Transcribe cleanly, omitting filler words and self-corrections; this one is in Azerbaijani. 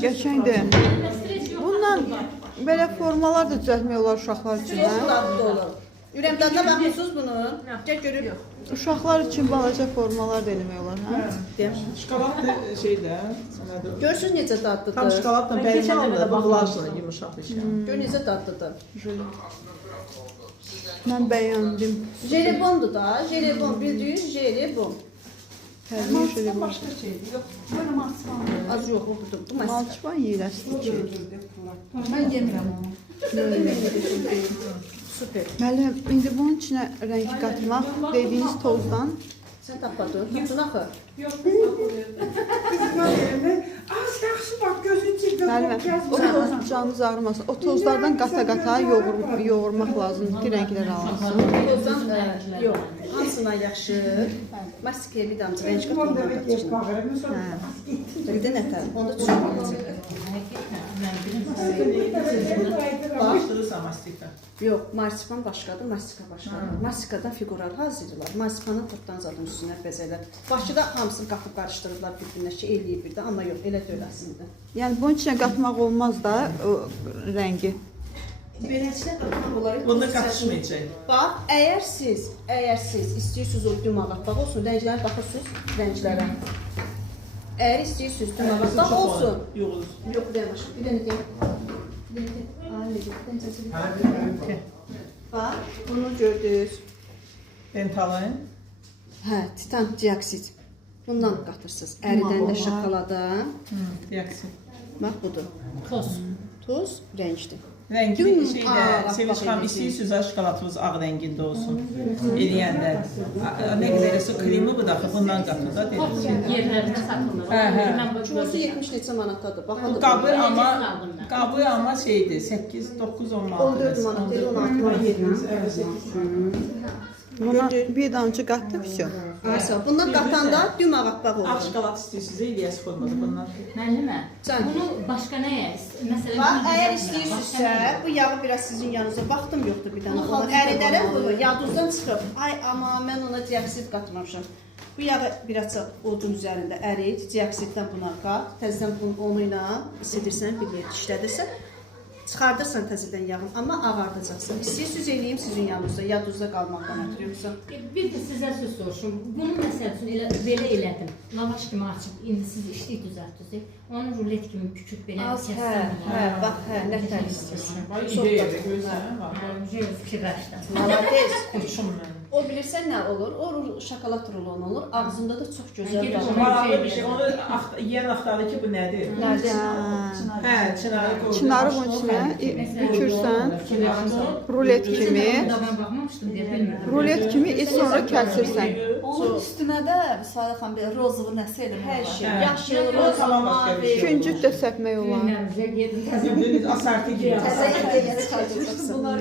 Geçendir. Bundan belə formalar da düzəltmək olar uşaqlar üçün, Çox hə? dadlı olur. Ürəm dadına baxmısınız bunu? Gəl görüb. Uşaqlar üçün balaca formalar da eləmək olar, hə? Şokolad şeydə. Görürsünüz necə dadlıdır. Tam şokoladla bərabər baxılarsan yumuşaq bir şey. Gör necə dadlıdır. Mən bəyəndim. Jelibondur da, jelibon bildiğin jelibon. Təbii şöyle var. Az yox, o budur. Bu masif. Malçıvan yeyirəsiz ki. Mən yemirəm onu. Süper. Müəllim, indi bunun içinə rəng qatmaq dediyiniz tozdan. Sən tapmadın. Tutun axı. Az yaxşı bax gözün içində Müəllim, o toz canınız ağrımasın. O tozlardan qata-qata yoğurmaq lazımdır ki, rənglər alınsın. Tozdan yox. Hansına yaxşı? Mastikaya bir damcı rəng qatmaq. Bir də nətər? Onda çox Bağışdırırsan mastika. yox, marsipan başqadır, mastika başqadır. Mastikadan figural hazırlayırlar. Marsipanın tortdan zadın üstünə bəzəklər. Bakıda hamısını qatıb qarışdırırlar bir-birinə ki, eləyir bir də, amma yox, elə deyil əslində. Yəni bunun içinə qatmaq olmaz da o rəngi. Beləçə qatmaq olar. Bunda qatışmayacaq. Bax, əgər siz istəyirsiniz o düymağatbaq olsun, rənglərə baxırsınız, rənglərə. Əgər istəyirsiniz düymağatbaq olsun. Yox. Yox, deyəmiş. Bir dənə deyəm. Bax, bunu gördünüz. Dentalin. Hə, titan dioksid. Bundan qatırsınız. Əridəndə şokolada. Reaksiya. Bax, budur. Tuz, rəngdir. Rəngi Aa, şeydə, Sevinç xanım, istəyirsiniz şokoladınız ağ rəngində olsun. Eləyəndə. Nə qədərsə kremi bu daxı bundan qatır da dedim. Yerlərində satılır. Kilosu 70 neçə manatdadır. Bax, Bu qabı amma şeydir, 8, 9, 10 manat. 14 manat, 16 manat. Buna bir damcı qatdı, vəsə. Aysa, bundan qatanda düym ağappaq Ağ olur. şokolad istəyirsiniz, eləyəs formada bundan. Müəllimə, Sən. bunu başqa nəyə? Məsələn, Bax, əgər istəyirsinizsə, bu yağı biraz sizin yanınızda vaxtım yoxdur bir dənə. Əridərəm bunu, yadınızdan çıxıb. Ay, amma mən ona dioksid qatmamışam. Bu yağı biraz odun üzərində ərit, dioksiddən buna qat, təzədən onu ilə isidirsən, bir yer işlədirsən, çıxardırsan təzədən yağını, amma ağardacaqsan. İstəyirsiniz eləyim sizin yanınızda, yadınızda qalmaqdan ötürü yoxsa. bir də sizə söz soruşum. Bunu məsəl üçün belə elədim. Lavaş kimi açıb, indi siz işlik düzəltdiniz. Onu rulet kimi küçük belə Az, hə, bax, hə, nə tər istəyirsən. İdeya gözləmə var. Fikirləşdim. Malades. Qoçum mən. O bilirsən nə olur? O şokolad rulonu olur. Ağzında da çox gözəl Gedib qalır. Maraqlı bir şey. Onu yeyən axtardı ki, bu nədir? Nədir? Hə, çinarı qoydu. Çınarı bunun içinə bükürsən, rulet kimi, Mən baxmamışdım deyə bilmirdim. rulet kimi sonra kəsirsən. Onun üstünə də Sadə xanım belə rozovu nəsə eləmək Hər olar. şey. Hə. Yaşıl, O roz, tamam başqa bir şey. Küncüt də səpmək olar. Günlərimizə gedin təzə. Bildiniz, asartı gibi. təzə yəyə çıxaracaqsan.